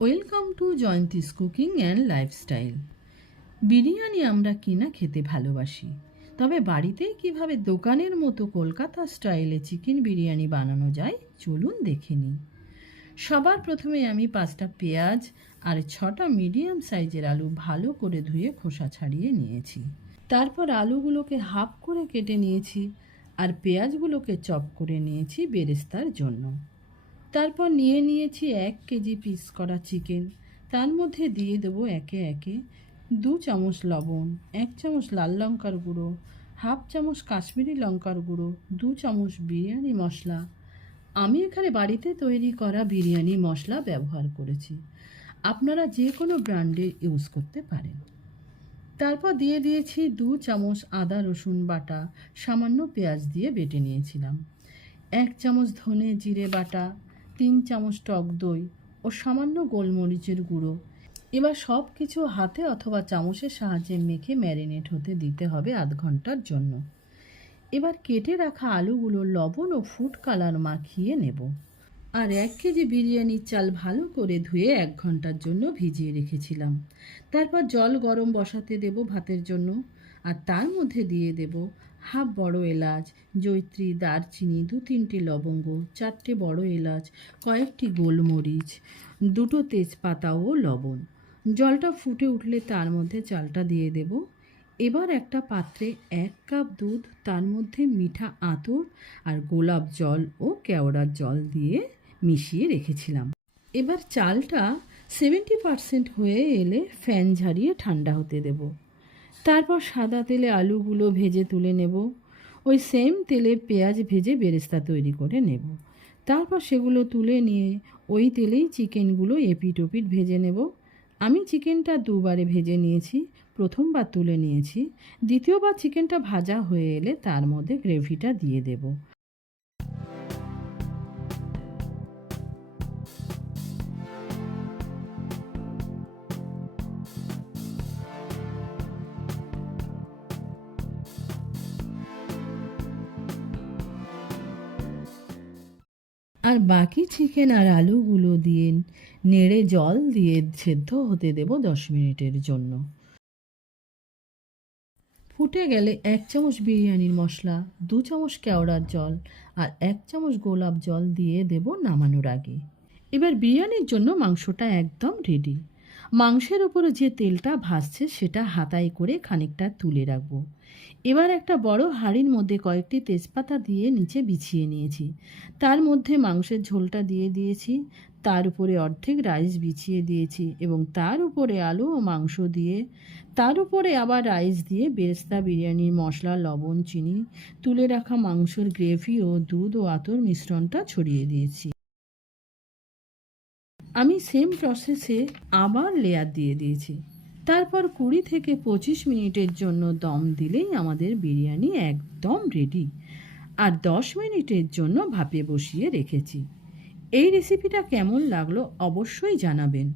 Welcome to Jayanti's cooking and lifestyle. Biryani আমরা কিনা খেতে ভালোবাসি, তবে বাড়িতেই কিভাবে দোকানের মতো কলকাতা স্টাইলে চিকেন বিরিয়ানি বানানো যায় চলুন দেখে নিই। সবার প্রথমে আমি 5টা পেঁয়াজ আর 6টা মিডিয়াম সাইজের আলু ভালো করে ধুয়ে খোসা ছাড়িয়ে নিয়েছি। তারপর আলুগুলোকে হাফ করে কেটে নিয়েছি আর পেঁয়াজগুলোকে চপ করে নিয়েছি বেরেস্তার জন্য। তারপর নিয়েছি 1 কেজি পিস করা চিকেন। তার মধ্যে দিয়ে দেবো একে একে 2 চামচ লবণ, 1 চামচ লাল লঙ্কার গুঁড়ো, হাফ চামচ কাশ্মীরি লঙ্কার গুঁড়ো, 2 চামচ বিরিয়ানি মশলা। আমি এখানে বাড়িতে তৈরি করা বিরিয়ানি মশলা ব্যবহার করেছি, আপনারা যে কোনো ব্র্যান্ডের ইউজ করতে পারেন। তারপর দিয়ে দিয়েছি 2 চামচ আদা রসুন বাটা, সামান্য পেঁয়াজ দিয়ে বেটে নিয়েছিলাম, 1 চামচ ধনে জিরে বাটা, 3 চামচ টক দই ও সামান্য গোলমরিচের গুঁড়ো। এবার সব কিছু হাতে অথবা চামচের সাহায্যে মেখে ম্যারিনেট হতে দিতে হবে আধ ঘন্টার জন্য। এবার কেটে রাখা আলুগুলো লবণ ও ফুড কালার মাখিয়ে নেব। আর 1 কেজি বিরিয়ানির চাল ভালো করে ধুয়ে 1 ঘন্টার জন্য ভিজিয়ে রেখেছিলাম। তারপর জল গরম বসাতে দেব ভাতের জন্য, আর তার মধ্যে দিয়ে দেব হাফ বড় এলাচ, জয়িত্রী, দারচিনি, 2-3টে লবঙ্গ, 4টে বড় এলাচ, কয়েকটি গোলমরিচ, 2টো তেজপাতা ও লবণ। জলটা ফুটে উঠলে তার মধ্যে চালটা দিয়ে দেব। এবার একটা পাত্রে 1 কাপ দুধ, তার মধ্যে মিঠা আতর আর গোলাপ জল ও কেওড়ার জল দিয়ে মিশিয়ে রেখেছিলাম। এবার চালটা 70% হয়ে এলে ফ্যান ঝারিয়ে ঠান্ডা হতে দেব। তারপর সাদা তেলে আলুগুলো ভেজে তুলে নেব। ওই সেম তেলে পেঁয়াজ ভেজে বেরেস্তা তৈরি করে নেব। তারপর সেগুলো তুলে নিয়ে ওই তেলেই চিকেনগুলো এপিট ওপিট ভেজে নেব। আমি চিকেনটা 2বারে ভেজে নিয়েছি। প্রথমবার তুলে নিয়েছি, দ্বিতীয়বার চিকেনটা ভাজা হয়ে এলে তার মধ্যে গ্রেভিটা দিয়ে দেব। আর বাকি চিকেন আর আলুগুলো দিয়ে নেড়ে জল দিয়ে সেদ্ধ হতে দেব 10 মিনিটের জন্য। ফুটে গেলে 1 চামচ বিরিয়ানির মশলা, 2 চামচ কেওড়ার জল আর 1 চামচ গোলাপ জল দিয়ে দেব নামানোর আগে। এবার বিরিয়ানির জন্য মাংসটা একদম রেডি। মাংসের উপরে যে তেলটা ভাসছে সেটা হাতায় করে খানিকটা তুলে রাখবো। এবার একটা বড় হাঁড়ির মধ্যে কয়েকটি তেজপাতা দিয়ে নিচে বিছিয়ে নিয়েছি। তার মধ্যে মাংসের ঝোলটা দিয়ে দিয়েছি, তার উপরে অর্ধেক রাইস বিছিয়ে দিয়েছি এবং তার উপরে আলু ও মাংস দিয়ে, তার উপরে আবার রাইস দিয়ে বেরেস্তা, বিরিয়ানির মশলা, লবণ, চিনি, তুলে রাখা মাংসের গ্রেভি ও দুধ ও আতর মিশ্রণটা ছড়িয়ে দিয়েছি। আমি সেম প্রসেসে আবার লেয়ার দিয়ে দিয়েছি। তারপর 20 থেকে 25 মিনিটের জন্য দম দিলেই আমাদের বিরিয়ানি একদম রেডি। আর 10 মিনিটের জন্য ভাপে বসিয়ে রেখেছি। এই রেসিপিটা কেমন লাগলো অবশ্যই জানাবেন।